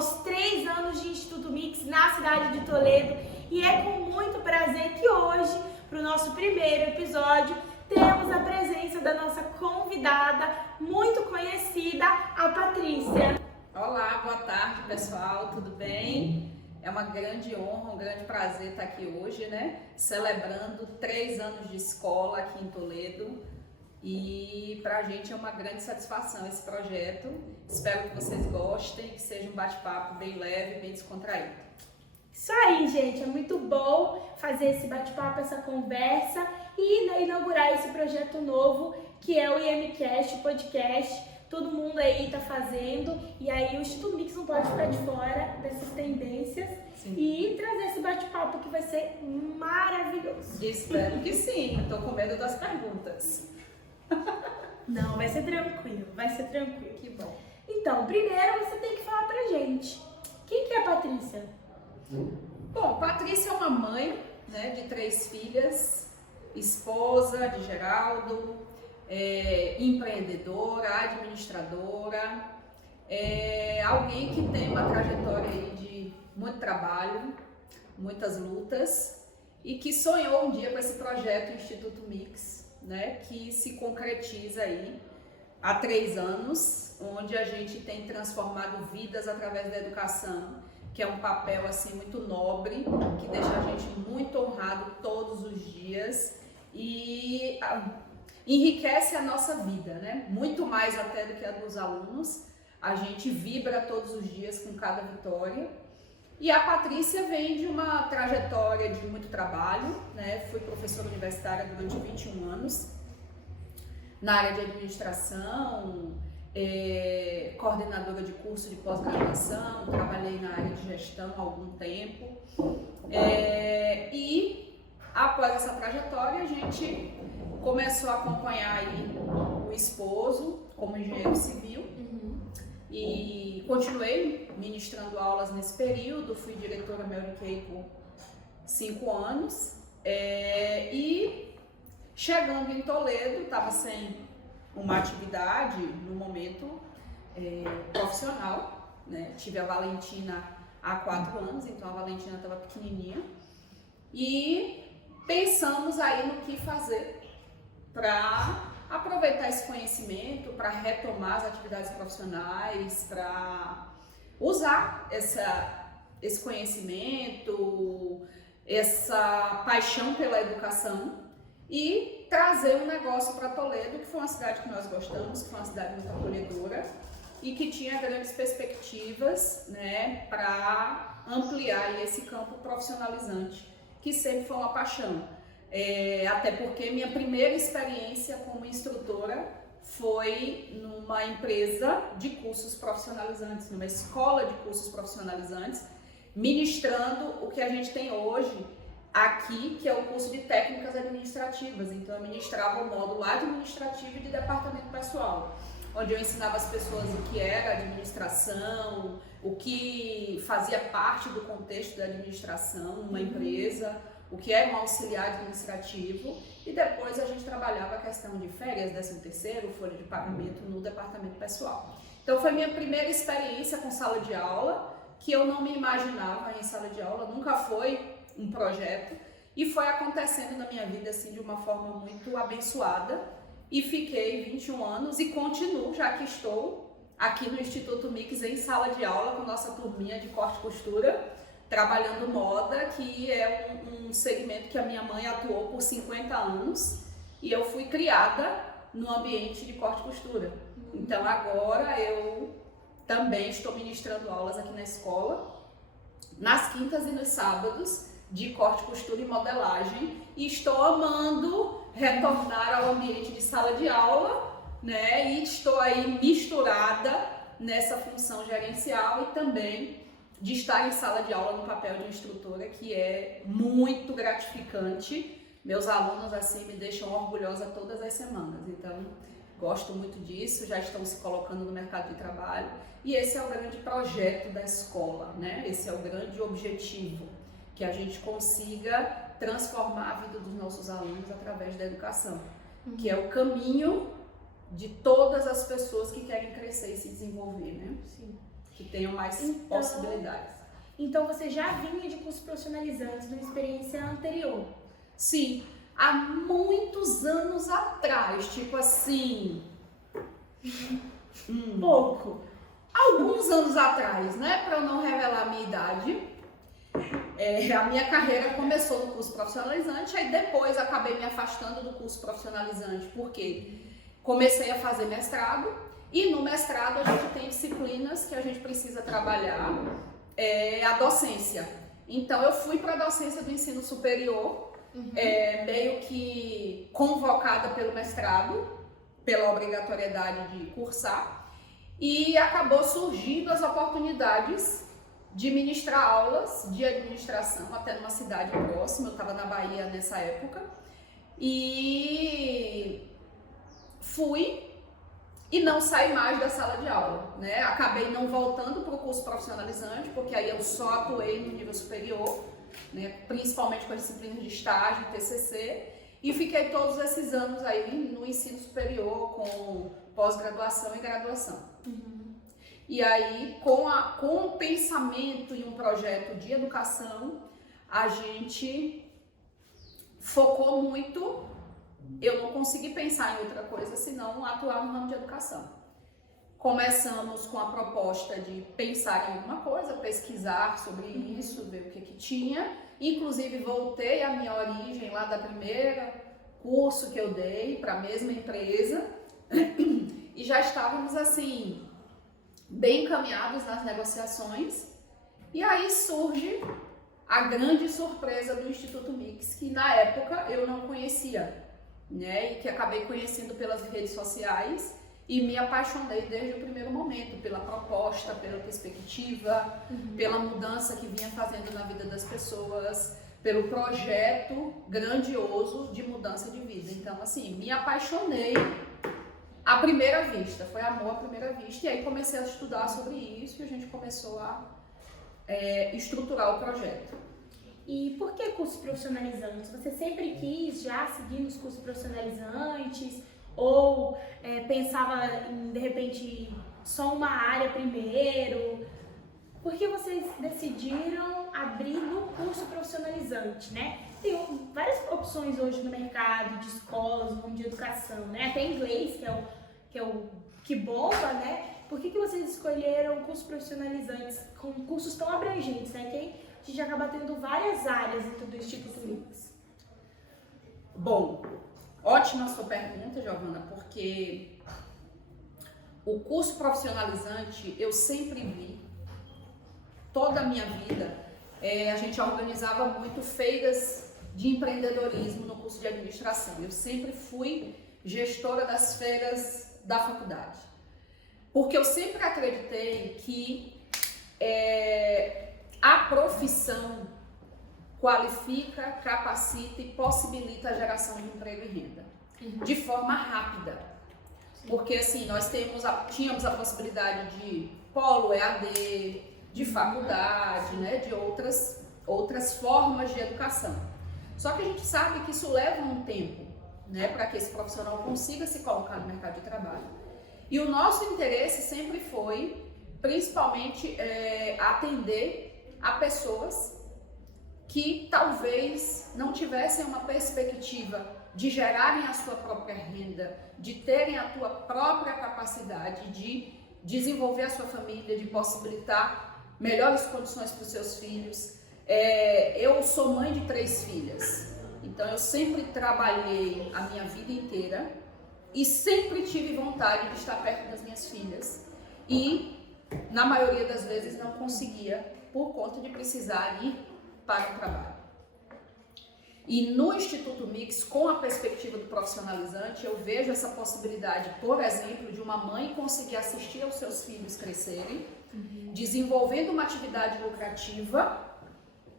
aos 3 anos de Instituto Mix na cidade de Toledo. E é com muito prazer que hoje, para o nosso primeiro episódio, temos a presença da nossa convidada muito conhecida, a Patrícia. Olá, boa tarde pessoal, tudo bem? É uma grande honra, um grande prazer estar aqui hoje, né? Celebrando 3 anos de escola aqui em Toledo. E pra a gente é uma grande satisfação esse projeto. Espero que vocês gostem, que seja um bate-papo bem leve, bem descontraído. Isso aí, gente, é muito bom fazer esse bate-papo, essa conversa e inaugurar esse projeto novo que é o IMCast, o podcast. Todo mundo aí tá fazendo e aí o Instituto Mix não pode ficar de fora dessas tendências. Sim. E trazer esse bate-papo que vai ser maravilhoso. Espero que sim, tô com medo das perguntas. Não, vai ser tranquilo, vai ser tranquilo. Que bom. Então, primeiro você tem que falar pra gente, quem que é a Patrícia? Bom, Patrícia é uma mãe, né, de 3 filhas, esposa de Geraldo, empreendedora, administradora, alguém que tem uma trajetória aí de muito trabalho, muitas lutas e que sonhou um dia com esse projeto Instituto Mix, né, que se concretiza aí há 3 anos, onde a gente tem transformado vidas através da educação, que é um papel assim muito nobre, que deixa a gente muito honrado todos os dias e enriquece a nossa vida, né? Muito mais até do que a dos alunos. A gente vibra todos os dias com cada vitória. E a Patrícia vem de uma trajetória de muito trabalho, né? Fui professora universitária durante 21 anos, na área de administração, coordenadora de curso de pós-graduação, trabalhei na área de gestão há algum tempo. E após essa trajetória, a gente começou a acompanhar aí o esposo como engenheiro civil. E continuei ministrando aulas nesse período, fui diretora Mary Kay por 5 anos e chegando em Toledo, estava sem uma atividade no momento profissional, né? Tive a Valentina há 4 anos, então a Valentina estava pequenininha e pensamos aí no que fazer para aproveitar esse conhecimento, para retomar as atividades profissionais, para usar esse conhecimento, essa paixão pela educação e trazer um negócio para Toledo, que foi uma cidade que nós gostamos, que foi uma cidade muito acolhedora e que tinha grandes perspectivas, né, para ampliar esse campo profissionalizante, que sempre foi uma paixão. Até porque minha primeira experiência como instrutora foi numa empresa de cursos profissionalizantes, numa escola de cursos profissionalizantes, ministrando o que a gente tem hoje aqui, que é o curso de técnicas administrativas. Então eu ministrava o módulo administrativo e de departamento pessoal, onde eu ensinava as pessoas o que era administração, o que fazia parte do contexto da administração numa empresa, o que é um auxiliar administrativo, e depois a gente trabalhava a questão de férias, 13º, folha de pagamento no departamento pessoal. Então foi minha primeira experiência com sala de aula, que eu não me imaginava em sala de aula, nunca foi um projeto, e foi acontecendo na minha vida assim de uma forma muito abençoada, e fiquei 21 anos e continuo, já que estou aqui no Instituto Mix em sala de aula com nossa turminha de corte e costura, trabalhando moda, que é um segmento que a minha mãe atuou por 50 anos e eu fui criada no ambiente de corte e costura. Então agora eu também estou ministrando aulas aqui na escola, nas quintas e nos sábados, de corte, costura e modelagem, e estou amando retornar ao ambiente de sala de aula, né? E estou aí misturada nessa função gerencial e também de estar em sala de aula no papel de instrutora, que é muito gratificante. Meus alunos assim me deixam orgulhosa todas as semanas, então gosto muito disso, já estão se colocando no mercado de trabalho e esse é o grande projeto da escola, né? Esse é o grande objetivo, que a gente consiga transformar a vida dos nossos alunos através da educação, que é o caminho de todas as pessoas que querem crescer e se desenvolver, né? Sim. que tenham mais possibilidades. Então você já vinha de cursos profissionalizantes, de uma experiência anterior? Sim, há muitos anos atrás, tipo assim... Pouco. Alguns anos atrás, né? Para eu não revelar a minha idade. A minha carreira começou no curso profissionalizante, aí depois acabei me afastando do curso profissionalizante, porque comecei a fazer mestrado, e no mestrado a gente tem disciplinas que a gente precisa trabalhar a docência. Então eu fui para a docência do ensino superior, meio que convocada pelo mestrado, pela obrigatoriedade de cursar, e acabou surgindo as oportunidades de ministrar aulas de administração até numa cidade próxima. Eu estava na Bahia nessa época e fui e não saí mais da sala de aula, né? Acabei não voltando para o curso profissionalizante, porque aí eu só atuei no nível superior, né? Principalmente com as disciplinas de estágio, TCC, e fiquei todos esses anos aí no ensino superior com pós-graduação e graduação. E aí, com o pensamento em um projeto de educação, a gente focou muito. Eu não consegui pensar em outra coisa senão atuar no ramo de educação. Começamos com a proposta de pensar em alguma coisa, pesquisar sobre isso, ver o que tinha. Inclusive, voltei à minha origem lá da primeira curso que eu dei para a mesma empresa e já estávamos assim, bem encaminhados nas negociações, e aí surge a grande surpresa do Instituto Mix, que na época eu não conhecia, né, e que acabei conhecendo pelas redes sociais e me apaixonei desde o primeiro momento pela proposta, pela perspectiva, pela mudança que vinha fazendo na vida das pessoas, pelo projeto grandioso de mudança de vida. Então, assim, me apaixonei à primeira vista, foi amor à primeira vista, e aí comecei a estudar sobre isso e a gente começou a estruturar o projeto. E por que cursos profissionalizantes? Você sempre quis já seguir nos cursos profissionalizantes ou pensava em, de repente, só uma área primeiro? Por que vocês decidiram abrir no curso profissionalizante, né? Tem várias opções hoje no mercado de escolas, no ramo de educação, né? Até inglês, que bomba, né? Por que vocês escolheram cursos profissionalizantes com cursos tão abrangentes, né? Que a gente acaba tendo várias áreas dentro do Instituto Mix. Bom, ótima sua pergunta, Giovana, porque o curso profissionalizante eu sempre vi, toda a minha vida, a gente organizava muito feiras de empreendedorismo no curso de administração. Eu sempre fui gestora das feiras da faculdade, porque eu sempre acreditei que a profissão qualifica, capacita e possibilita a geração de emprego e renda de forma rápida. Porque assim, nós tínhamos a possibilidade de polo EAD, de faculdade, né, de outras formas de educação. Só que a gente sabe que isso leva um tempo, né, para que esse profissional consiga se colocar no mercado de trabalho. E o nosso interesse sempre foi, principalmente, atender a pessoas que talvez não tivessem uma perspectiva de gerarem a sua própria renda, de terem a tua própria capacidade de desenvolver a sua família, de possibilitar melhores condições para os seus filhos. Eu sou mãe de 3 filhas, então eu sempre trabalhei a minha vida inteira e sempre tive vontade de estar perto das minhas filhas e, na maioria das vezes, não conseguia por conta de precisar ir para o trabalho. E no Instituto Mix, com a perspectiva do profissionalizante, eu vejo essa possibilidade, por exemplo, de uma mãe conseguir assistir aos seus filhos crescerem, desenvolvendo uma atividade lucrativa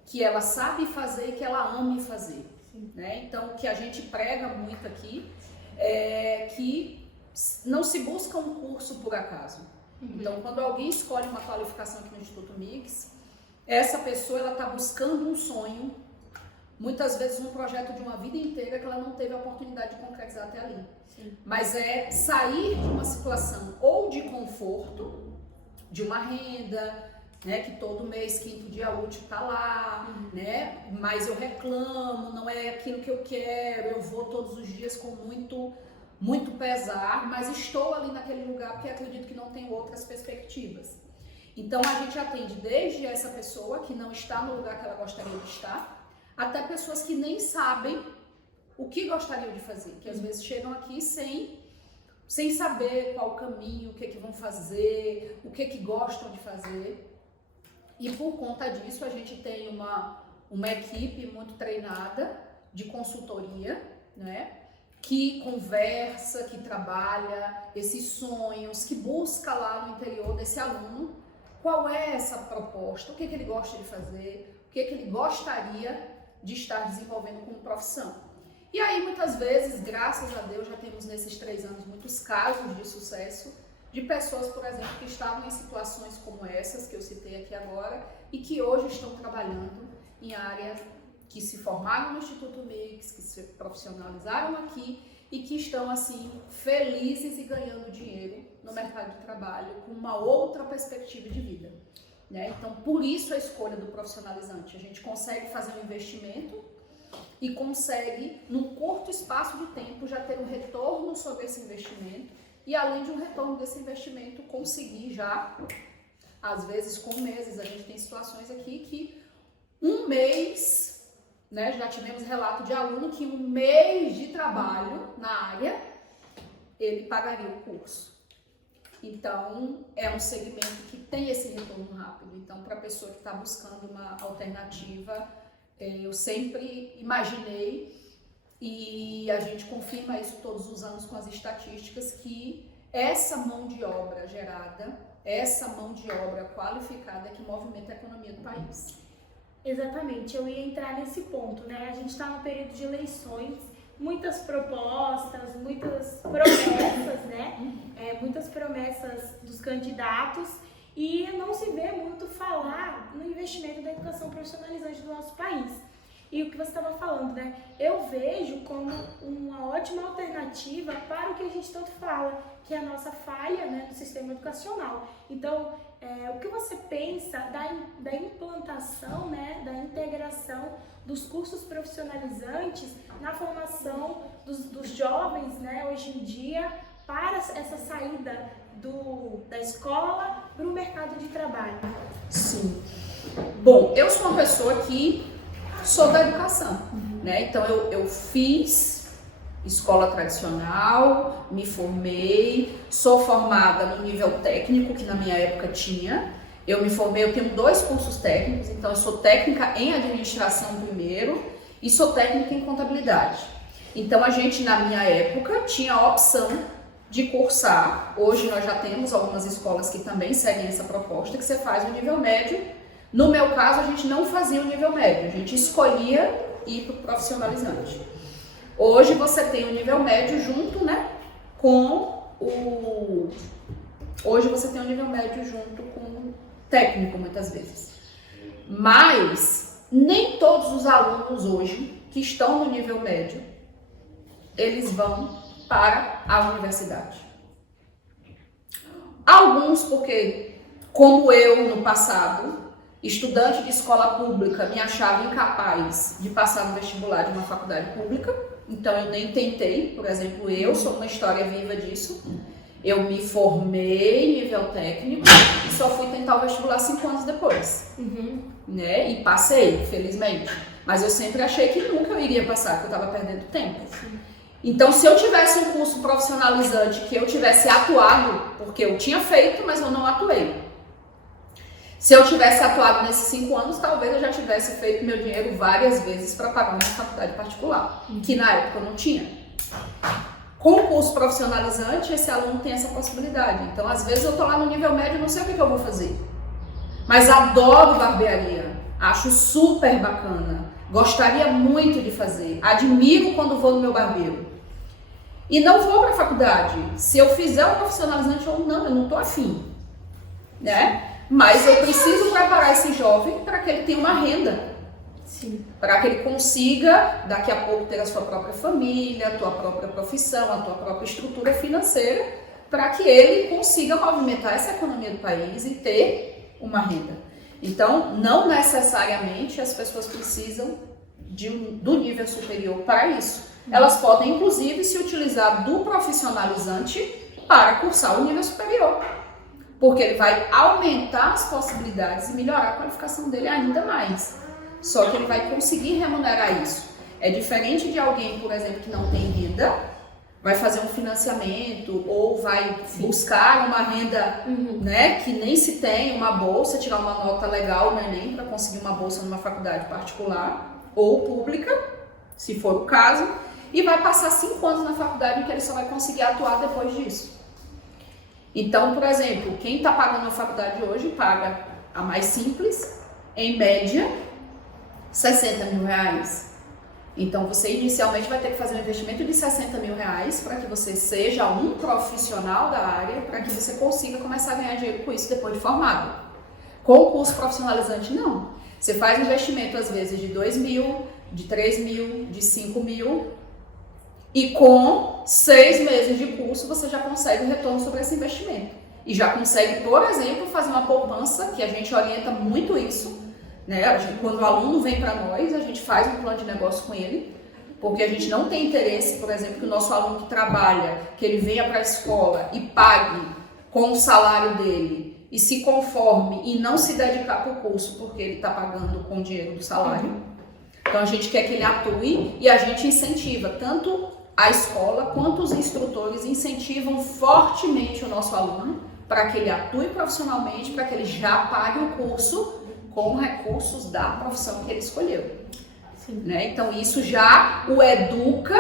que ela sabe fazer e que ela ame fazer, né? Então, o que a gente prega muito aqui é que não se busca um curso por acaso. Então, quando alguém escolhe uma qualificação aqui no Instituto Mix, essa pessoa ela está buscando um sonho, muitas vezes um projeto de uma vida inteira que ela não teve a oportunidade de concretizar até ali. Mas é sair de uma situação ou de conforto de uma renda, né, que todo mês, quinto dia útil tá lá, né, mas eu reclamo, não é aquilo que eu quero, eu vou todos os dias com muito pesar, mas estou ali naquele lugar porque acredito que não tem outras perspectivas. Então a gente atende desde essa pessoa que não está no lugar que ela gostaria de estar, até pessoas que nem sabem o que gostariam de fazer, que às vezes chegam aqui sem saber qual o caminho, o que vão fazer, o que gostam de fazer. E por conta disso a gente tem uma equipe muito treinada de consultoria, né? Que conversa, que trabalha esses sonhos, que busca lá no interior desse aluno qual é essa proposta, o que ele gosta de fazer, o que ele gostaria de estar desenvolvendo como profissão. E aí muitas vezes, graças a Deus, já temos nesses 3 anos muitos casos de sucesso de pessoas, por exemplo, que estavam em situações como essas que eu citei aqui agora e que hoje estão trabalhando em áreas que se formaram no Instituto Mix, que se profissionalizaram aqui e que estão assim felizes e ganhando dinheiro no mercado de trabalho com uma outra perspectiva de vida, né? Então, por isso a escolha do profissionalizante. A gente consegue fazer um investimento e consegue, num curto espaço de tempo, já ter um retorno sobre esse investimento e, além de um retorno desse investimento, conseguir já, às vezes com meses, a gente tem situações aqui que um mês, né, já tivemos relato de aluno que um mês de trabalho na área, ele pagaria o curso. Então, é um segmento que tem esse retorno rápido. Então, para a pessoa que está buscando uma alternativa, eu sempre imaginei, e a gente confirma isso todos os anos com as estatísticas, que essa mão de obra gerada, essa mão de obra qualificada é que movimenta a economia do país. Exatamente, eu ia entrar nesse ponto, né? A gente está no período de eleições, muitas propostas, muitas promessas, né? Muitas promessas dos candidatos e não se vê muito falar no investimento da educação profissionalizante do nosso país. E o que você estava falando, né? Eu vejo como uma ótima alternativa para o que a gente tanto fala, que é a nossa falha, né, no sistema educacional. Então, o que você pensa da implantação, né, da integração dos cursos profissionalizantes na formação dos jovens, né, hoje em dia, para essa saída da escola para o mercado de trabalho? Sim. Bom, eu sou uma pessoa que sou da educação, né? Então eu fiz escola tradicional, me formei, sou formada no nível técnico, que na minha época tinha. Eu me formei, eu tenho 2 cursos técnicos, então eu sou técnica em administração primeiro e sou técnica em contabilidade. Então a gente, na minha época, tinha a opção de cursar. Hoje nós já temos algumas escolas que também seguem essa proposta, que você faz o nível médio. No meu caso, a gente não fazia o nível médio, a gente escolhia ir para o profissionalizante. Hoje você tem o nível médio junto, né, Hoje você tem o nível médio junto com o técnico, muitas vezes. Mas nem todos os alunos hoje que estão no nível médio, eles vão para a universidade. Alguns porque, como eu no passado, estudante de escola pública, me achava incapaz de passar no vestibular de uma faculdade pública, então eu nem tentei. Por exemplo, eu sou uma história viva disso. Eu me formei em nível técnico e só fui tentar o vestibular 5 anos depois, né? E passei, felizmente. Mas eu sempre achei que nunca eu iria passar, porque eu estava perdendo tempo. Então, se eu tivesse um curso profissionalizante que eu tivesse atuado, porque eu tinha feito, mas eu não atuei. Se eu tivesse atuado nesses 5 anos, talvez eu já tivesse feito meu dinheiro várias vezes para pagar uma faculdade particular, que na época eu não tinha. Com o curso profissionalizante, esse aluno tem essa possibilidade. Então, às vezes eu estou lá no nível médio e não sei o que eu vou fazer. Mas adoro barbearia, acho super bacana, gostaria muito de fazer, admiro quando vou no meu barbeiro. E não vou para a faculdade. Se eu fizer o profissionalizante ou não, eu não estou afim, né? Mas eu preciso preparar esse jovem para que ele tenha uma renda. Sim. Para que ele consiga, daqui a pouco, ter a sua própria família, a tua própria profissão, a tua própria estrutura financeira, para que ele consiga movimentar essa economia do país e ter uma renda. Então, não necessariamente as pessoas precisam do nível superior para isso. Elas podem, inclusive, se utilizar do profissionalizante para cursar o nível superior, porque ele vai aumentar as possibilidades e melhorar a qualificação dele ainda mais. Só que ele vai conseguir remunerar isso. É diferente de alguém, por exemplo, que não tem renda, vai fazer um financiamento ou vai buscar uma renda, né, que nem se tem, uma bolsa, tirar uma nota legal no Enem para conseguir uma bolsa numa faculdade particular ou pública, se for o caso, e vai passar 5 anos na faculdade em que ele só vai conseguir atuar depois disso. Então, por exemplo, quem está pagando a faculdade hoje paga a mais simples, em média, R$60 mil. Então, você inicialmente vai ter que fazer um investimento de R$60 mil para que você seja um profissional da área, para que você consiga começar a ganhar dinheiro com isso depois de formado. Com o curso profissionalizante, não. Você faz investimento, às vezes, de 2 mil, de 3 mil, de 5 mil, e com 6 meses de curso, você já consegue o retorno sobre esse investimento. E já consegue, por exemplo, fazer uma poupança, que a gente orienta muito isso, né? Quando o aluno vem para nós, a gente faz um plano de negócio com ele, porque a gente não tem interesse, por exemplo, que o nosso aluno que trabalha, que ele venha para a escola e pague com o salário dele e se conforme e não se dedicar para o curso porque ele está pagando com o dinheiro do salário. Então a gente quer que ele atue e a gente incentiva, tanto a escola quanto os instrutores incentivam fortemente o nosso aluno para que ele atue profissionalmente, para que ele já pague o curso com recursos da profissão que ele escolheu. Né? Então isso já o educa.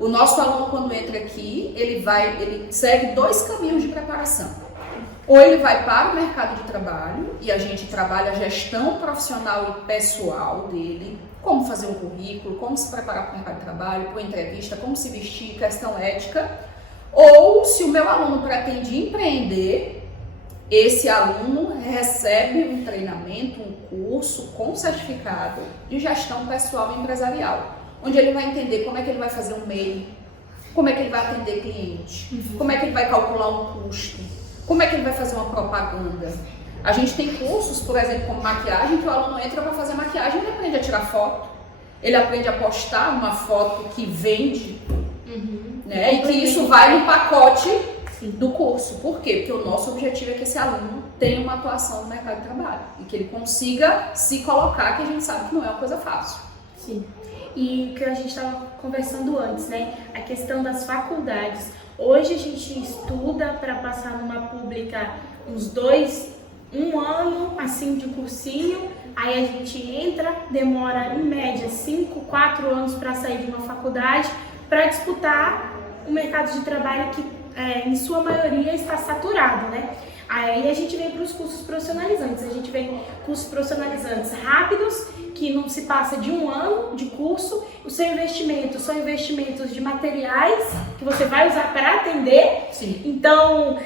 O nosso aluno, quando entra aqui, ele segue 2 caminhos de preparação. Ou ele vai para o mercado de trabalho e a gente trabalha a gestão profissional e pessoal dele, como fazer um currículo, como se preparar para o mercado de trabalho, para uma entrevista, como se vestir, questão ética. Ou se o meu aluno pretende empreender, esse aluno recebe um treinamento, um curso com certificado de gestão pessoal e empresarial, onde ele vai entender como é que ele vai fazer um e-mail, como é que ele vai atender cliente, como é que ele vai calcular um custo, como é que ele vai fazer uma propaganda. A gente tem cursos, por exemplo, como maquiagem, que o aluno entra para fazer maquiagem e ele aprende a tirar foto, ele aprende a postar uma foto que vende, né? E que isso vai no pacote do curso. Por quê? Porque o nosso objetivo é que esse aluno tenha uma atuação no mercado de trabalho e que ele consiga se colocar, que a gente sabe que não é uma coisa fácil. Sim. E o que a gente estava conversando antes, né? A questão das faculdades. Hoje a gente estuda para passar numa pública um ano assim de cursinho, aí a gente entra, demora em média 5, 4 anos para sair de uma faculdade para disputar o mercado de trabalho que em sua maioria está saturado, né? Aí a gente vem para os cursos profissionalizantes, a gente vem cursos profissionalizantes rápidos, que não se passa de 1 ano de curso, o seu investimento são investimentos de materiais que você vai usar para atender. Sim. Então,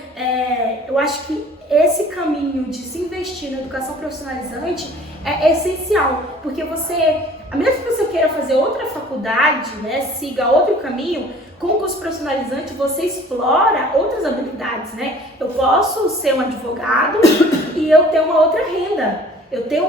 eu acho que esse caminho de se investir na educação profissionalizante é essencial, porque mesmo que você queira fazer outra faculdade, né, siga outro caminho, com o curso profissionalizante você explora outras habilidades, né? Eu posso ser um advogado e eu ter uma outra renda. Eu tenho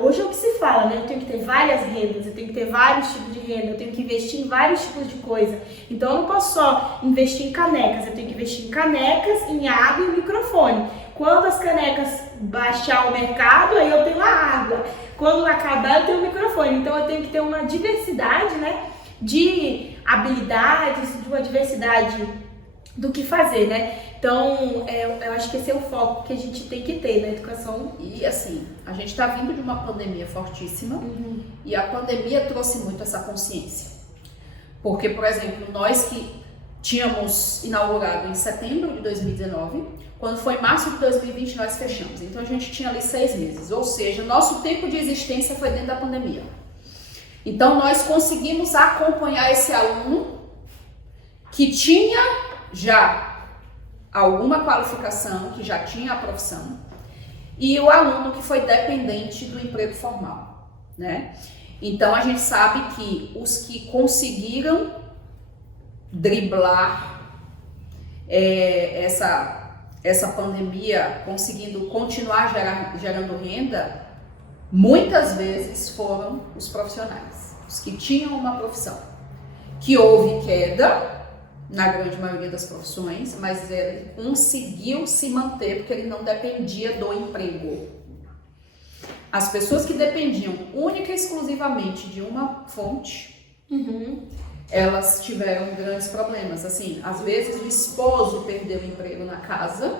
hoje é o que se fala, né? Eu tenho que ter várias rendas, eu tenho que ter vários tipos de renda, eu tenho que investir em vários tipos de coisa. Então eu não posso só investir em canecas, eu tenho que investir em canecas, em água e microfone. Quando as canecas baixar o mercado, aí eu tenho a água. Quando acabar, eu tenho o microfone. Então eu tenho que ter uma diversidade, né, de habilidades, de uma diversidade do que fazer, né? Então, eu acho que esse é o foco que a gente tem que ter na educação. E assim, a gente está vindo de uma pandemia fortíssima e a pandemia trouxe muito essa consciência. Porque, por exemplo, nós que tínhamos inaugurado em setembro de 2019, quando foi março de 2020 nós fechamos. Então a gente tinha ali 6 meses, ou seja, nosso tempo de existência foi dentro da pandemia. Então nós conseguimos acompanhar esse aluno que tinha já alguma qualificação, que já tinha a profissão, e o aluno que foi dependente do emprego formal, né? Então a gente sabe que os que conseguiram driblar essa pandemia conseguindo continuar gerando renda, muitas vezes foram os profissionais, os que tinham uma profissão, que houve queda na grande maioria das profissões, mas ele conseguiu se manter porque ele não dependia do emprego. As pessoas que dependiam única e exclusivamente de uma fonte, elas tiveram grandes problemas. Assim, às vezes o esposo perdeu o emprego na casa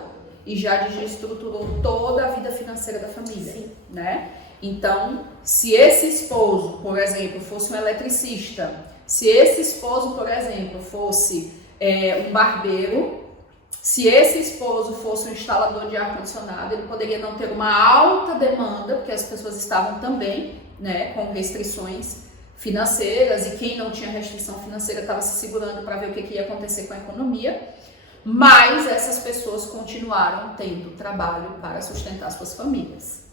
e já desestruturou toda a vida financeira da família, né? Então, se esse esposo, por exemplo, fosse um eletricista, se esse esposo, por exemplo, fosse um barbeiro, se esse esposo fosse um instalador de ar-condicionado, ele poderia não ter uma alta demanda, porque as pessoas estavam também, né, com restrições financeiras, e quem não tinha restrição financeira estava se segurando para ver o que ia acontecer com a economia, mas essas pessoas continuaram tendo trabalho para sustentar suas famílias.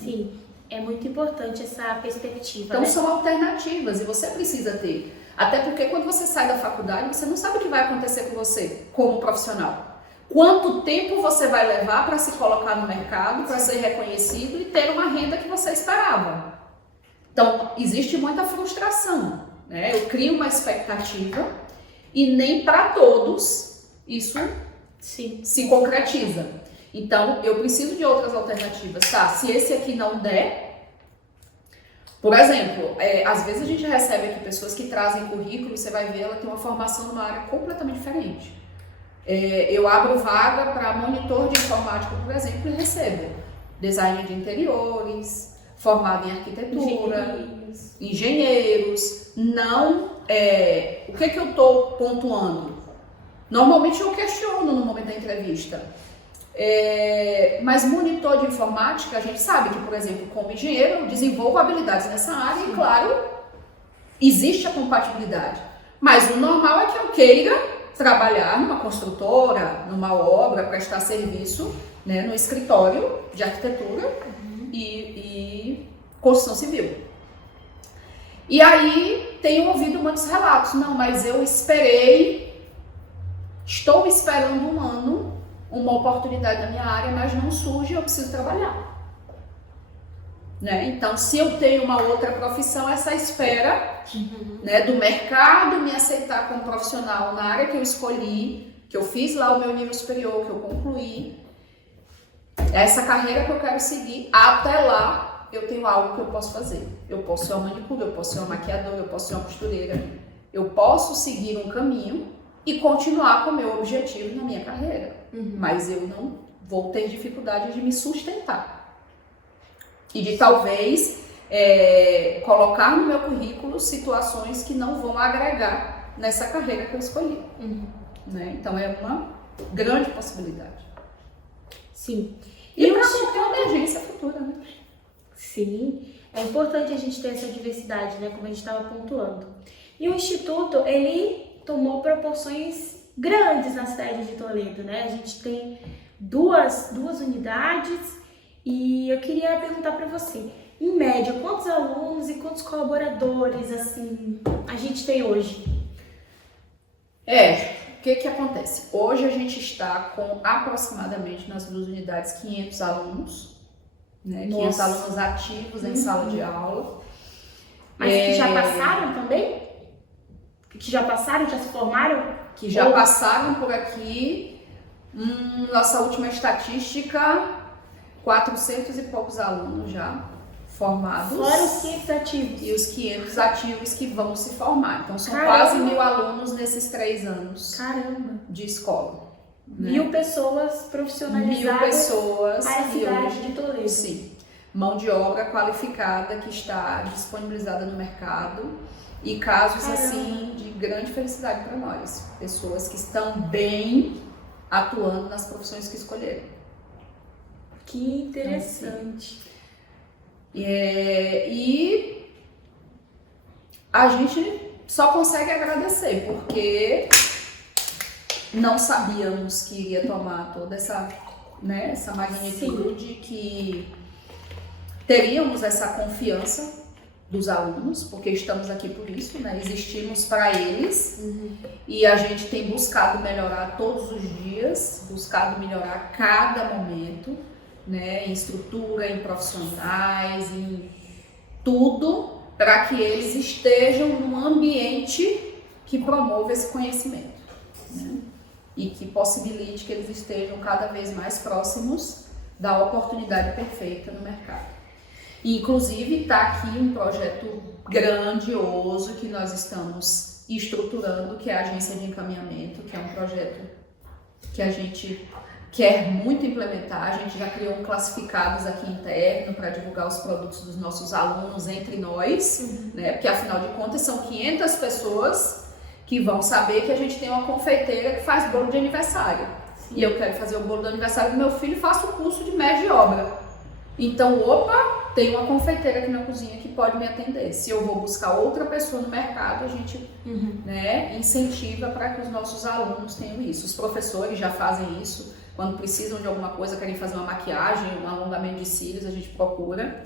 Sim, é muito importante essa perspectiva. Então, né? São alternativas e você precisa ter. Até porque quando você sai da faculdade, você não sabe o que vai acontecer com você como profissional. Quanto tempo você vai levar para se colocar no mercado, para ser reconhecido e ter uma renda que você esperava. Então, existe muita frustração, né? Eu crio uma expectativa e nem para todos isso se concretiza. Então, eu preciso de outras alternativas, tá? Se esse aqui não der, por exemplo, às vezes a gente recebe aqui pessoas que trazem currículo e você vai ver, ela tem uma formação numa área completamente diferente. Eu abro vaga para monitor de informática, por exemplo, e recebo design de interiores, formado em arquitetura, engenheiros. Não, o que eu estou pontuando? Normalmente eu questiono no momento da entrevista. Mas monitor de informática, a gente sabe que, por exemplo, como engenheiro, eu desenvolvo habilidades nessa área e, claro, existe a compatibilidade. Mas o normal é que eu queira trabalhar numa construtora, numa obra, prestar serviço, né, no escritório de arquitetura e construção civil. E aí tenho ouvido muitos relatos, não, mas eu estou esperando um ano, uma oportunidade na minha área, mas não surge, eu preciso trabalhar. Né? Então, se eu tenho uma outra profissão, essa espera né, do mercado me aceitar como profissional na área que eu escolhi, que eu fiz lá o meu nível superior, que eu concluí, essa carreira que eu quero seguir, até lá eu tenho algo que eu posso fazer. Eu posso ser uma manicure, eu posso ser uma maquiadora, eu posso ser uma costureira, eu posso seguir um caminho e continuar com o meu objetivo na minha carreira. Mas eu não vou ter dificuldade de me sustentar. E de talvez colocar no meu currículo situações que não vão agregar nessa carreira que eu escolhi. Né? Então é uma grande possibilidade. Sim. E para qualquer emergência futura, né? Sim. É importante a gente ter essa diversidade, né? Como a gente estava pontuando. E o Instituto, ele tomou proporções grandes na cidade de Toledo, né? A gente tem duas unidades e eu queria perguntar para você, em média, quantos alunos e quantos colaboradores, assim, a gente tem hoje? O que acontece? Hoje a gente está com aproximadamente nas duas unidades 500 alunos, né? 500 alunos ativos em sala de aula. Mas que já passaram também? Que já passaram, já se formaram? Que já passaram por aqui, nossa última estatística, 400 e poucos alunos já formados. Fora os 500 ativos. E os 500 ativos que vão se formar. Então são Caramba. quase 1.000 alunos nesses 3 anos. Caramba! De escola. Né? 1.000 pessoas profissionalizadas 1.000 pessoas para a cidade hoje, de Toledo. Sim. Mão de obra qualificada que está disponibilizada no mercado. E casos assim de grande felicidade para nós, pessoas que estão bem atuando nas profissões que escolheram. Que interessante. Então, e a gente só consegue agradecer, porque não sabíamos que iria tomar toda essa, né, essa magnitude, que teríamos essa confiança, dos alunos, porque estamos aqui por isso, né? Existimos para eles e a gente tem buscado melhorar todos os dias, buscado melhorar a cada momento, né? Em estrutura, em profissionais, em tudo, para que eles estejam num ambiente que promova esse conhecimento, né? E que possibilite que eles estejam cada vez mais próximos da oportunidade perfeita no mercado. Inclusive, está aqui um projeto grandioso que nós estamos estruturando, que é a Agência de Encaminhamento, que é um projeto que a gente quer muito implementar. A gente já criou um classificados aqui interno para divulgar os produtos dos nossos alunos entre nós, né? Porque afinal de contas são 500 pessoas que vão saber que a gente tem uma confeiteira que faz bolo de aniversário. E eu quero fazer o bolo do aniversário do meu filho e faço o curso de mestre de obra. Então, tem uma confeiteira aqui na cozinha que pode me atender. Se eu vou buscar outra pessoa no mercado, a gente né, incentiva para que os nossos alunos tenham isso. Os professores já fazem isso. Quando precisam de alguma coisa, querem fazer uma maquiagem, um alongamento de cílios, a gente procura.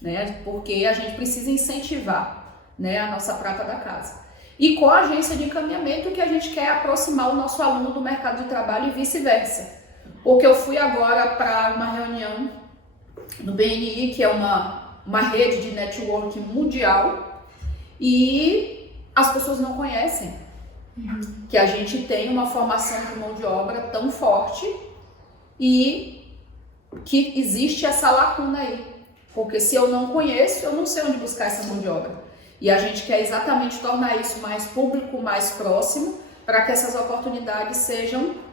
Né, porque a gente precisa incentivar, né, a nossa prata da casa. E com a agência de encaminhamento que a gente quer aproximar o nosso aluno do mercado de trabalho e vice-versa. Porque eu fui agora para uma reunião no BNI, que é uma rede de networking mundial, e as pessoas não conhecem que a gente tem uma formação de mão de obra tão forte e que existe essa lacuna aí. Porque se eu não conheço, eu não sei onde buscar essa mão de obra. E a gente quer exatamente tornar isso mais público, mais próximo, para que essas oportunidades sejam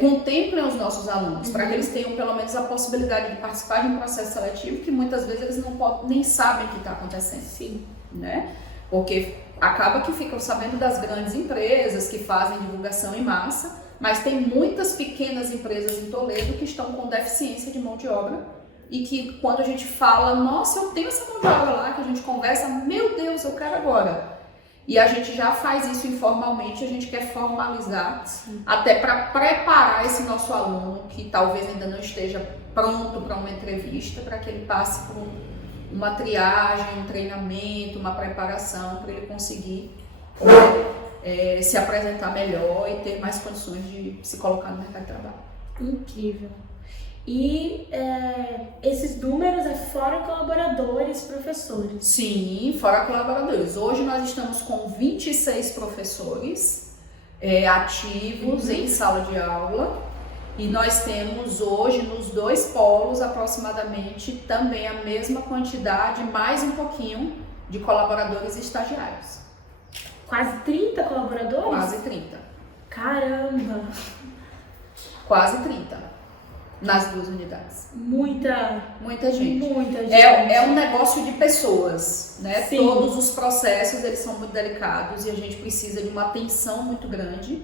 contemplem os nossos alunos, para que eles tenham pelo menos a possibilidade de participar de um processo seletivo que muitas vezes eles não podem, nem sabem que está acontecendo. Sim. Né? Porque acaba que ficam sabendo das grandes empresas que fazem divulgação em massa, mas tem muitas pequenas empresas em Toledo que estão com deficiência de mão de obra e que quando a gente fala, nossa, eu tenho essa mão de obra lá, que a gente conversa, meu Deus, eu quero agora. E a gente já faz isso informalmente, a gente quer formalizar, até para preparar esse nosso aluno que talvez ainda não esteja pronto para uma entrevista, para que ele passe por uma triagem, um treinamento, uma preparação, para ele conseguir se apresentar melhor e ter mais condições de se colocar no mercado de trabalho. Incrível. E esses números é fora colaboradores, professores? Sim, fora colaboradores. Hoje nós estamos com 26 professores ativos em sala de aula e nós temos hoje nos 2 polos aproximadamente também a mesma quantidade, mais um pouquinho, de colaboradores e estagiários. Quase 30 colaboradores? Quase 30. Caramba! Quase 30. Nas 2 unidades. Muita gente. Muita gente. É um negócio de pessoas, né? Sim. Todos os processos, eles são muito delicados e a gente precisa de uma atenção muito grande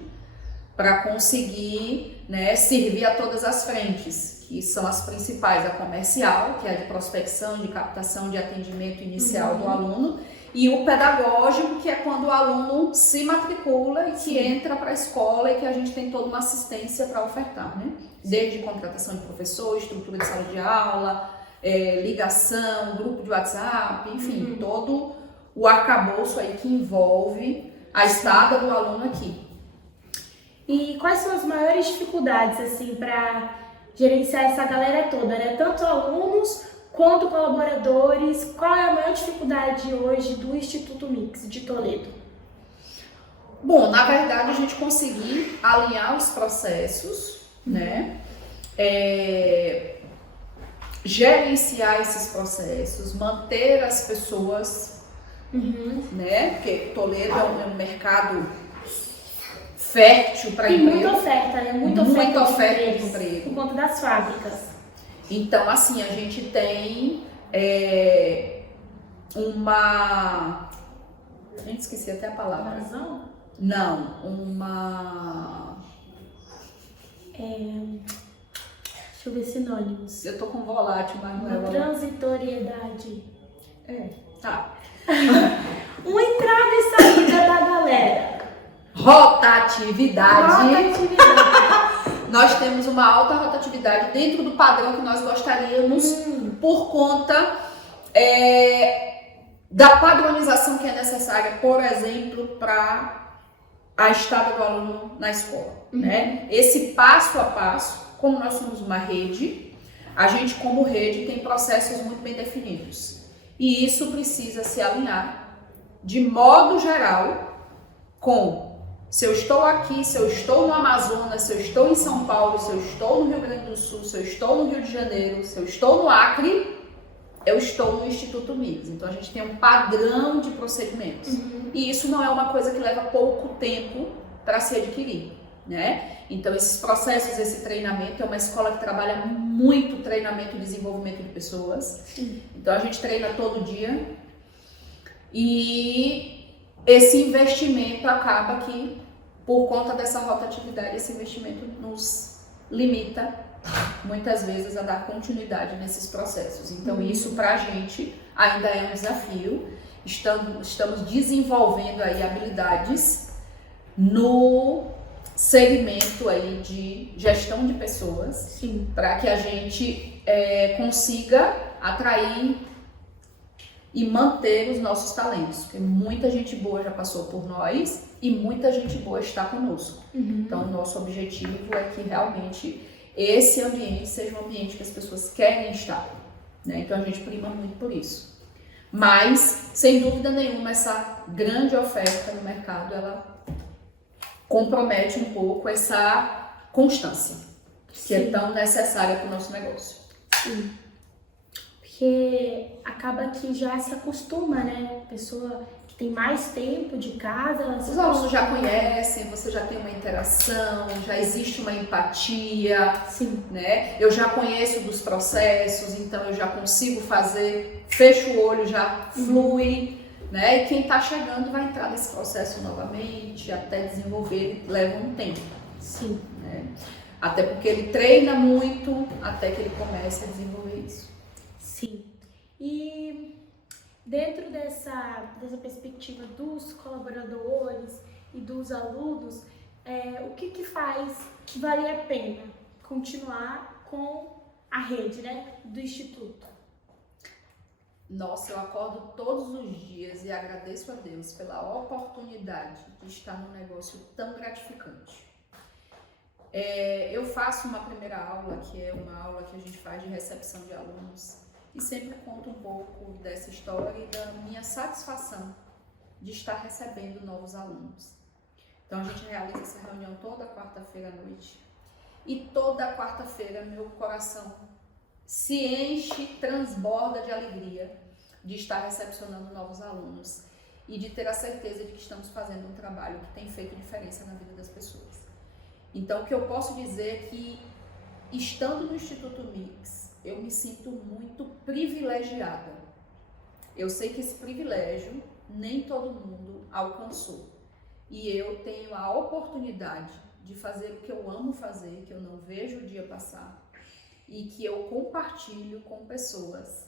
para conseguir, né, servir a todas as frentes, que são as principais, a comercial, que é a de prospecção, de captação, de atendimento inicial do aluno, e o pedagógico, que é quando o aluno se matricula e que entra para a escola e que a gente tem toda uma assistência para ofertar, né? Desde contratação de professor, estrutura de sala de aula, ligação, grupo de WhatsApp, enfim, todo o arcabouço aí que envolve a estada do aluno aqui. E quais são as maiores dificuldades, assim, para gerenciar essa galera toda, né? Tanto alunos quanto colaboradores. Qual é a maior dificuldade hoje do Instituto Mix de Toledo? Bom, na verdade, a gente conseguir alinhar os processos, né? Gerenciar esses processos, manter as pessoas, né? Porque Toledo é um mercado fértil para emprego. Tem muita oferta, né? Muita oferta de emprego. Por conta das fábricas. Então, assim, a gente tem uma... Gente, esqueci até a palavra. Razão? Não, uma... Deixa eu ver sinônimos. Eu tô com volátil, mas não é Uma transitoriedade. Tá. Uma entrada e saída da galera. Rotatividade. Nós temos uma alta rotatividade dentro do padrão que nós gostaríamos por conta da padronização que é necessária, por exemplo, para a estada do aluno na escola, né? Esse passo a passo, como nós somos uma rede, a gente como rede tem processos muito bem definidos. E isso precisa se alinhar de modo geral com se eu estou aqui, se eu estou no Amazonas, se eu estou em São Paulo, se eu estou no Rio Grande do Sul, se eu estou no Rio de Janeiro, se eu estou no Acre, eu estou no Instituto Mix. Então a gente tem um padrão de procedimentos. E isso não é uma coisa que leva pouco tempo para se adquirir, né? Então esses processos, esse treinamento, é uma escola que trabalha muito treinamento e desenvolvimento de pessoas. Então a gente treina todo dia e esse investimento acaba que, por conta dessa rotatividade, esse investimento nos limita muitas vezes a dar continuidade nesses processos. Então isso pra gente ainda é um desafio. Estamos desenvolvendo aí habilidades no segmento aí de gestão de pessoas, para que a gente consiga atrair e manter os nossos talentos, porque muita gente boa já passou por nós e muita gente boa está conosco. Então o nosso objetivo é que realmente esse ambiente seja um ambiente que as pessoas querem estar, né? Então a gente prima muito por isso. Mas, sem dúvida nenhuma, essa grande oferta no mercado, ela compromete um pouco essa constância, que é tão necessária para o nosso negócio. Porque acaba que já se acostuma, né? A pessoa que tem mais tempo de casa... Os alunos já conhecem, você já tem uma interação, já existe uma empatia, né? Eu já conheço dos processos, então eu já consigo fazer, fecho o olho, já flui, né? E quem está chegando vai entrar nesse processo novamente, até desenvolver, leva um tempo. Né? Até porque ele treina muito, até que ele comece a desenvolver isso. E dentro dessa perspectiva dos colaboradores e dos alunos, o que faz valer a pena continuar com a rede, né, do Instituto? Nossa, eu acordo todos os dias e agradeço a Deus pela oportunidade de estar num negócio tão gratificante. Eu faço uma primeira aula, que é uma aula que a gente faz de recepção de alunos, e sempre conto um pouco dessa história e da minha satisfação de estar recebendo novos alunos. Então a gente realiza essa reunião toda quarta-feira à noite. E toda quarta-feira meu coração se enche, transborda de alegria de estar recepcionando novos alunos e de ter a certeza de que estamos fazendo um trabalho que tem feito diferença na vida das pessoas. Então o que eu posso dizer é que, estando no Instituto Mix, eu me sinto muito privilegiada. Eu sei que esse privilégio nem todo mundo alcançou. E eu tenho a oportunidade de fazer o que eu amo fazer, que eu não vejo o dia passar, e que eu compartilho com pessoas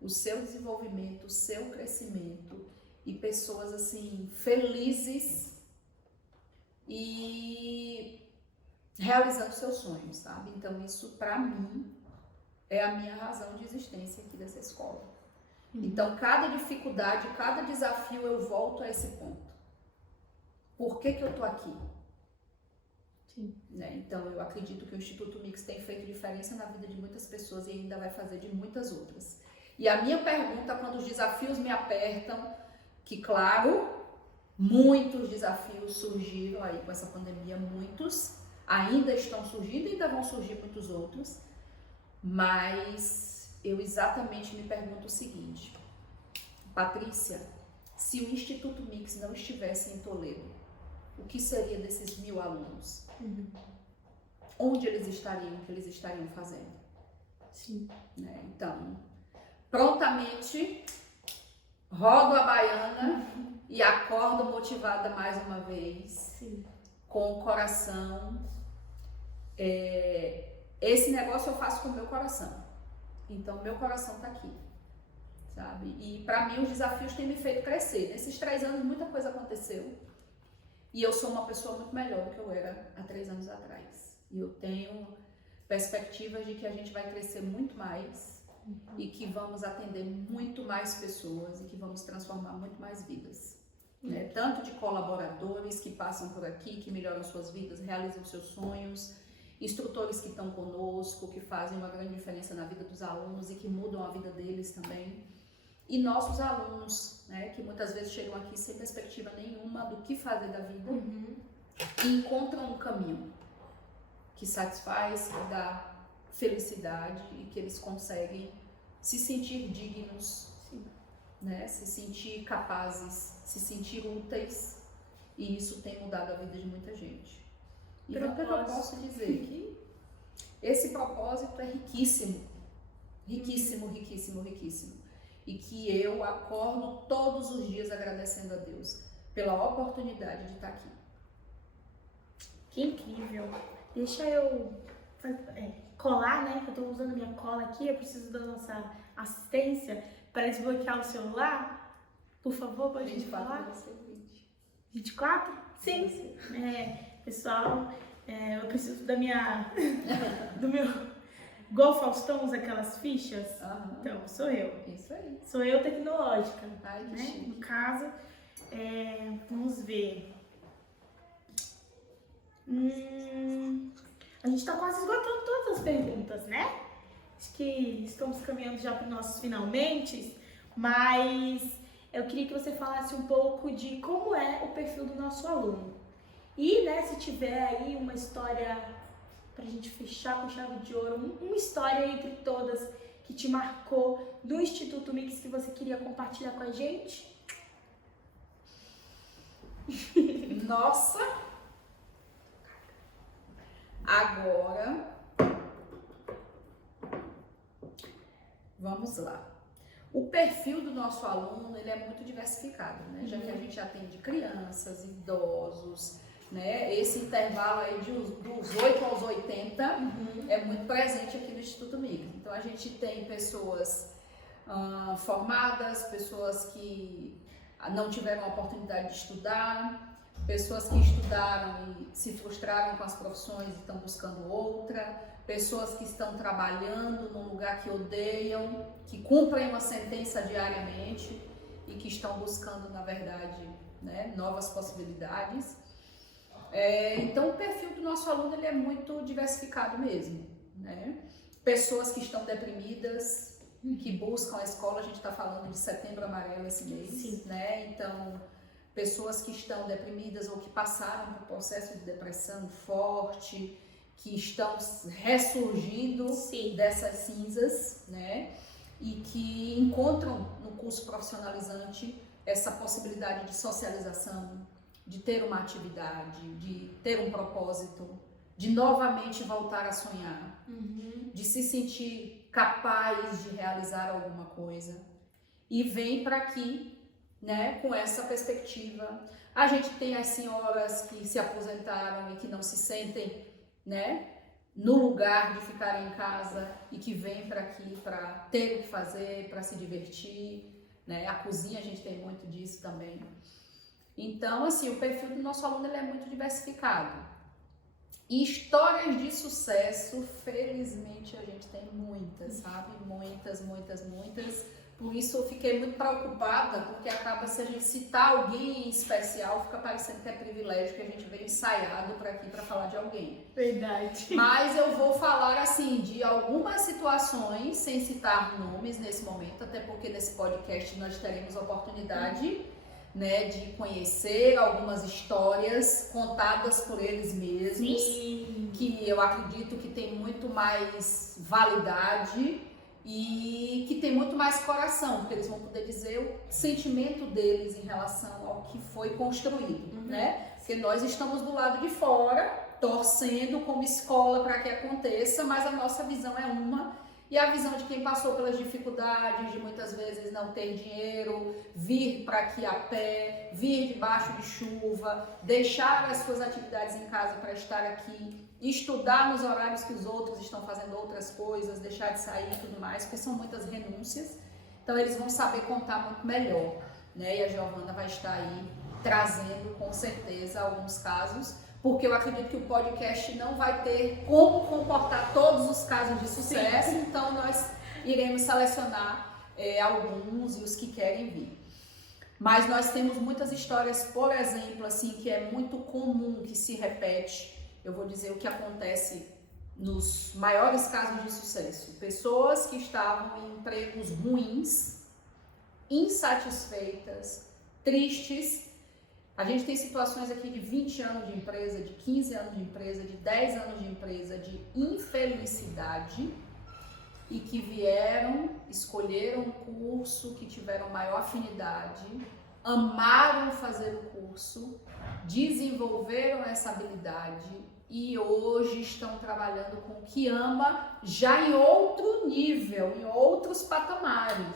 o seu desenvolvimento, o seu crescimento, e pessoas assim felizes e realizando seus sonhos, sabe? Então isso para mim é a minha razão de existência aqui dessa escola. Então cada dificuldade, cada desafio eu volto a esse ponto. Por que eu tô aqui? Né? Então eu acredito que o Instituto Mix tem feito diferença na vida de muitas pessoas e ainda vai fazer de muitas outras. E a minha pergunta, quando os desafios me apertam, que claro, muitos desafios surgiram aí com essa pandemia, muitos ainda estão surgindo e ainda vão surgir muitos outros, mas eu exatamente me pergunto o seguinte: Patrícia, se o Instituto Mix não estivesse em Toledo, o que seria desses 1000 alunos? Onde eles estariam, o que eles estariam fazendo? Né? Então, prontamente, rodo a baiana e acordo motivada mais uma vez, com o coração. Esse negócio eu faço com o meu coração, então meu coração tá aqui, sabe? E para mim os desafios têm me feito crescer. Nesses 3 anos muita coisa aconteceu e eu sou uma pessoa muito melhor do que eu era há 3 anos atrás. E eu tenho perspectivas de que a gente vai crescer muito mais e que vamos atender muito mais pessoas e que vamos transformar muito mais vidas. Né? Tanto de colaboradores que passam por aqui, que melhoram suas vidas, realizam seus sonhos, instrutores que estão conosco, que fazem uma grande diferença na vida dos alunos e que mudam a vida deles também. E nossos alunos, né, que muitas vezes chegam aqui sem perspectiva nenhuma do que fazer da vida e encontram um caminho que satisfaz, que dá felicidade e que eles conseguem se sentir dignos, né, se sentir capazes, se sentir úteis, e isso tem mudado a vida de muita gente. E o que eu posso dizer? Que esse propósito é riquíssimo, riquíssimo, riquíssimo, riquíssimo. E que eu acordo todos os dias agradecendo a Deus pela oportunidade de estar aqui. Que incrível! Deixa eu colar, né? Que eu tô usando minha cola aqui, eu preciso da nossa assistência para desbloquear o celular. Por favor, pode me falar? 24? Sim. Pessoal, eu preciso da minha... do meu... Igual Faustão usa aquelas fichas. Então, sou eu. Isso aí. Sou eu tecnológica. Ai, que né? chique. No caso, vamos ver. A gente tá quase esgotando todas as perguntas, né? Acho que estamos caminhando já para os nossos finalmente, mas eu queria que você falasse um pouco de como é o perfil do nosso aluno. E, né, se tiver aí uma história pra gente fechar com chave de ouro, uma história entre todas que te marcou do Instituto Mix que você queria compartilhar com a gente? Nossa! Agora, vamos lá. O perfil do nosso aluno, ele é muito diversificado, né? Já que a gente atende crianças, idosos, né? Esse intervalo aí dos 8 aos 80 é muito presente aqui no Instituto Mix. Então a gente tem pessoas formadas, pessoas que não tiveram a oportunidade de estudar, pessoas que estudaram e se frustraram com as profissões e estão buscando outra, pessoas que estão trabalhando num lugar que odeiam, que cumprem uma sentença diariamente e que estão buscando, na verdade, né, novas possibilidades. Então o perfil do nosso aluno ele é muito diversificado mesmo, né? Pessoas que estão deprimidas, que buscam a escola, a gente está falando de Setembro Amarelo esse mês, né? Então, pessoas que estão deprimidas ou que passaram por um processo de depressão forte, que estão ressurgindo dessas cinzas, né? E que encontram no curso profissionalizante essa possibilidade de socialização, de ter uma atividade, de ter um propósito, de novamente voltar a sonhar, de se sentir capaz de realizar alguma coisa. E vem para aqui, né, com essa perspectiva. A gente tem as senhoras que se aposentaram e que não se sentem, né, no lugar de ficarem em casa e que vêm para aqui para ter o que fazer, para se divertir, né? A cozinha a gente tem muito disso também. Então, assim, o perfil do nosso aluno ele é muito diversificado. E histórias de sucesso, felizmente, a gente tem muitas, sabe? Muitas, muitas, muitas. Por isso eu fiquei muito preocupada, porque acaba se a gente citar alguém em especial, fica parecendo que é privilégio, que a gente veio ensaiado para aqui para falar de alguém. Verdade. Mas eu vou falar, assim, de algumas situações, sem citar nomes nesse momento, até porque nesse podcast nós teremos a oportunidade, né, de conhecer algumas histórias contadas por eles mesmos, que eu acredito que tem muito mais validade e que tem muito mais coração, porque eles vão poder dizer o sentimento deles em relação ao que foi construído, né? Porque nós estamos do lado de fora, torcendo como escola para que aconteça, mas a nossa visão é uma, e a visão de quem passou pelas dificuldades de muitas vezes não ter dinheiro, vir para aqui a pé, vir debaixo de chuva, deixar as suas atividades em casa para estar aqui, estudar nos horários que os outros estão fazendo outras coisas, deixar de sair e tudo mais, porque são muitas renúncias. Então eles vão saber contar muito melhor, né? E a Giovana vai estar aí trazendo com certeza alguns casos, porque eu acredito que o podcast não vai ter como comportar todos os casos de sucesso, então nós iremos selecionar alguns e os que querem vir. Mas nós temos muitas histórias, por exemplo, assim, que é muito comum, que se repete. Eu vou dizer o que acontece nos maiores casos de sucesso. Pessoas que estavam em empregos ruins, insatisfeitas, tristes. A gente tem situações aqui de 20 anos de empresa, de 15 anos de empresa, de 10 anos de empresa, de infelicidade, e que vieram, escolheram um curso, que tiveram maior afinidade, amaram fazer o curso, desenvolveram essa habilidade e hoje estão trabalhando com o que ama, já em outro nível, em outros patamares,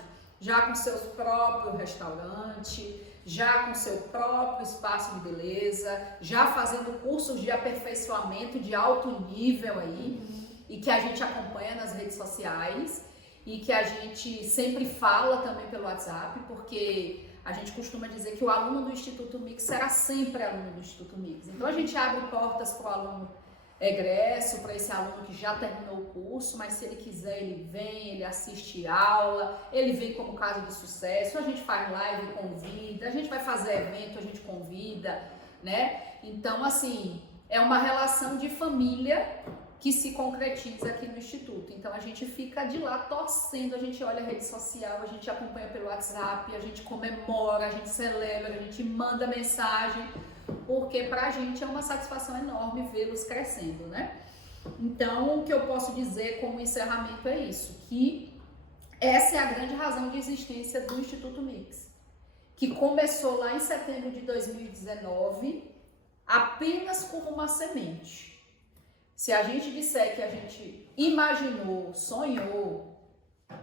já com seu próprio restaurante, já com seu próprio espaço de beleza, já fazendo cursos de aperfeiçoamento de alto nível aí, e que a gente acompanha nas redes sociais e que a gente sempre fala também pelo WhatsApp, porque a gente costuma dizer que o aluno do Instituto Mix será sempre aluno do Instituto Mix. Então a gente abre portas para o aluno egresso, para esse aluno que já terminou o curso, mas se ele quiser, ele vem, ele assiste aula, ele vem como caso de sucesso, a gente faz live, convida, a gente vai fazer evento, a gente convida, né? Então, assim, é uma relação de família que se concretiza aqui no Instituto. Então a gente fica de lá torcendo, a gente olha a rede social, a gente acompanha pelo WhatsApp, a gente comemora, a gente celebra, a gente manda mensagem, porque pra gente é uma satisfação enorme vê-los crescendo, né? Então o que eu posso dizer como encerramento é isso, que essa é a grande razão de existência do Instituto Mix, que começou lá em setembro de 2019, apenas como uma semente. Se a gente disser que a gente imaginou, sonhou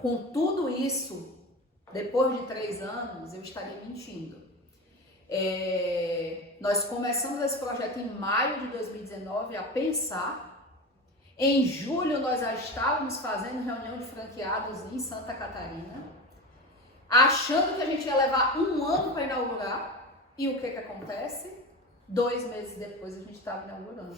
com tudo isso depois de 3 anos, eu estaria mentindo. Nós começamos esse projeto em maio de 2019 a pensar. Em julho nós já estávamos fazendo reunião de franqueados em Santa Catarina, achando que a gente ia levar 1 ano para inaugurar. E o que acontece? 2 meses depois a gente estava inaugurando.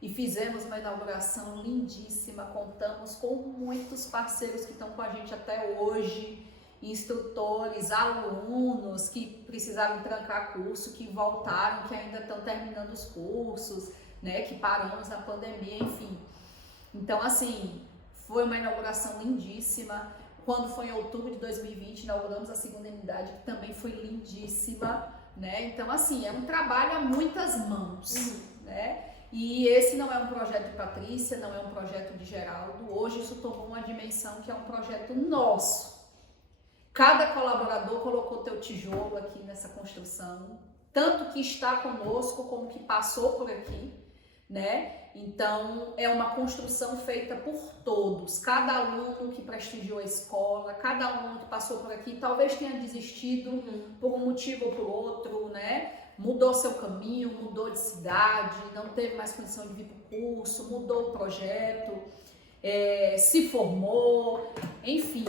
E fizemos uma inauguração lindíssima, contamos com muitos parceiros que estão com a gente até hoje, instrutores, alunos que precisaram trancar curso, que voltaram, que ainda estão terminando os cursos, né, que paramos na pandemia, enfim. Então, assim, foi uma inauguração lindíssima. Quando foi em outubro de 2020, inauguramos a 2ª unidade, que também foi lindíssima, né? Então, assim, é um trabalho a muitas mãos, né? E esse não é um projeto de Patrícia, não é um projeto de Geraldo. Hoje isso tomou uma dimensão que é um projeto nosso. Cada colaborador colocou teu tijolo aqui nessa construção, tanto que está conosco como que passou por aqui, né? Então é uma construção feita por todos. Cada aluno que prestigiou a escola, cada aluno que passou por aqui, talvez tenha desistido por um motivo ou por outro, né? Mudou seu caminho, mudou de cidade, não teve mais condição de vir para o curso, mudou o projeto, se formou, enfim,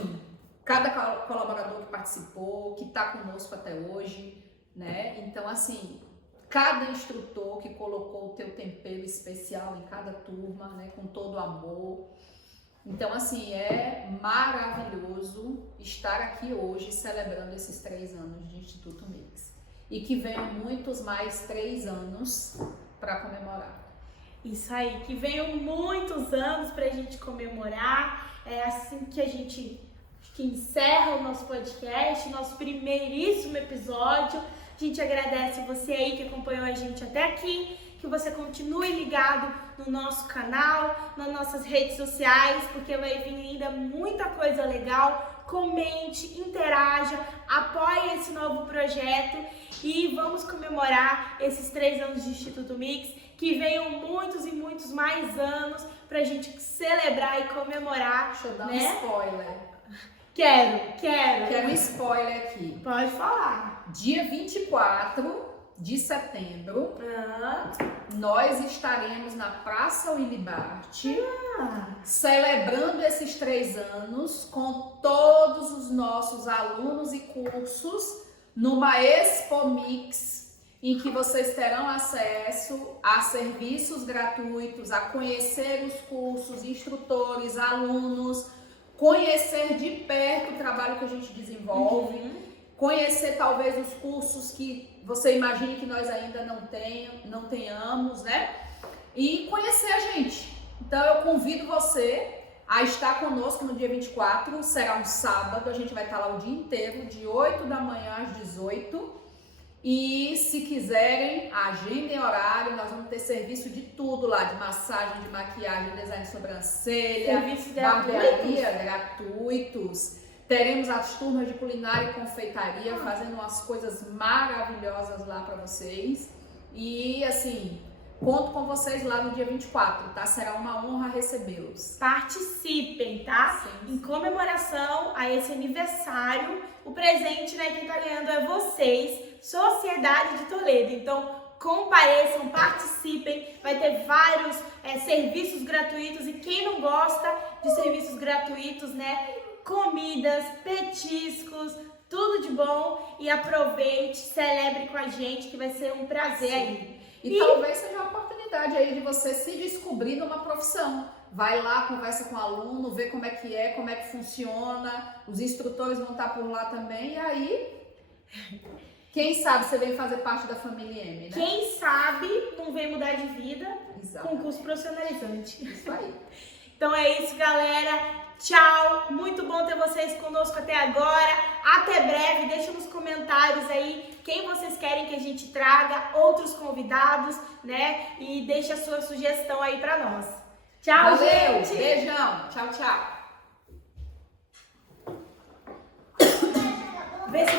cada colaborador que participou, que está conosco até hoje, né? Então, assim, cada instrutor que colocou o teu tempero especial em cada turma, né? Com todo amor. Então, assim, é maravilhoso estar aqui hoje celebrando esses 3 anos de Instituto Mix. E que venham muitos mais 3 anos para comemorar. Isso aí, que venham muitos anos para a gente comemorar. É assim que a gente encerra o nosso podcast, nosso primeiríssimo episódio. A gente agradece você aí que acompanhou a gente até aqui, que você continue ligado no nosso canal, nas nossas redes sociais, porque vai vir ainda muita coisa legal. Comente, interaja, apoie esse novo projeto e vamos comemorar esses 3 anos de Instituto Mix, que venham muitos e muitos mais anos pra gente celebrar e comemorar. Deixa eu dar né? um spoiler. Quero um spoiler aqui. Pode falar. Dia 24 de setembro, nós estaremos na Praça Wilibart, celebrando esses 3 anos com todos os nossos alunos e cursos numa Expo Mix, em que vocês terão acesso a serviços gratuitos, a conhecer os cursos, instrutores, alunos, conhecer de perto o trabalho que a gente desenvolve, conhecer talvez os cursos que você imagine que nós ainda não tenhamos, né? E conhecer a gente. Então eu convido você a estar conosco no dia 24, será um sábado, a gente vai estar lá o dia inteiro, de 8 da manhã às 18. E se quiserem, agendem horário, nós vamos ter serviço de tudo lá, de massagem, de maquiagem, design de sobrancelha, barbearia gratuitos. Teremos as turmas de culinária e confeitaria, fazendo umas coisas maravilhosas lá para vocês. E assim, conto com vocês lá no dia 24, tá? Será uma honra recebê-los. Participem, tá? Sim. Em comemoração a esse aniversário, o presente, né, quem tá ganhando é vocês, Sociedade de Toledo. Então, compareçam, participem, vai ter vários serviços gratuitos e quem não gosta de serviços gratuitos, né, comidas, petiscos, tudo de bom e aproveite, celebre com a gente que vai ser um prazer aí. E talvez seja uma oportunidade aí de você se descobrir numa profissão. Vai lá, conversa com o aluno, vê como é, como é que funciona, os instrutores vão estar por lá também, e aí, quem sabe você vem fazer parte da família M, né? Quem sabe não vem mudar de vida com um curso profissionalizante. Isso aí. Então é isso, galera. Tchau. Muito bom ter vocês conosco até agora. Até breve. Deixa nos comentários aí quem vocês querem que a gente traga, outros convidados, né? E deixa a sua sugestão aí pra nós. Tchau, Valeu, gente. beijão. Tchau, tchau. Vê se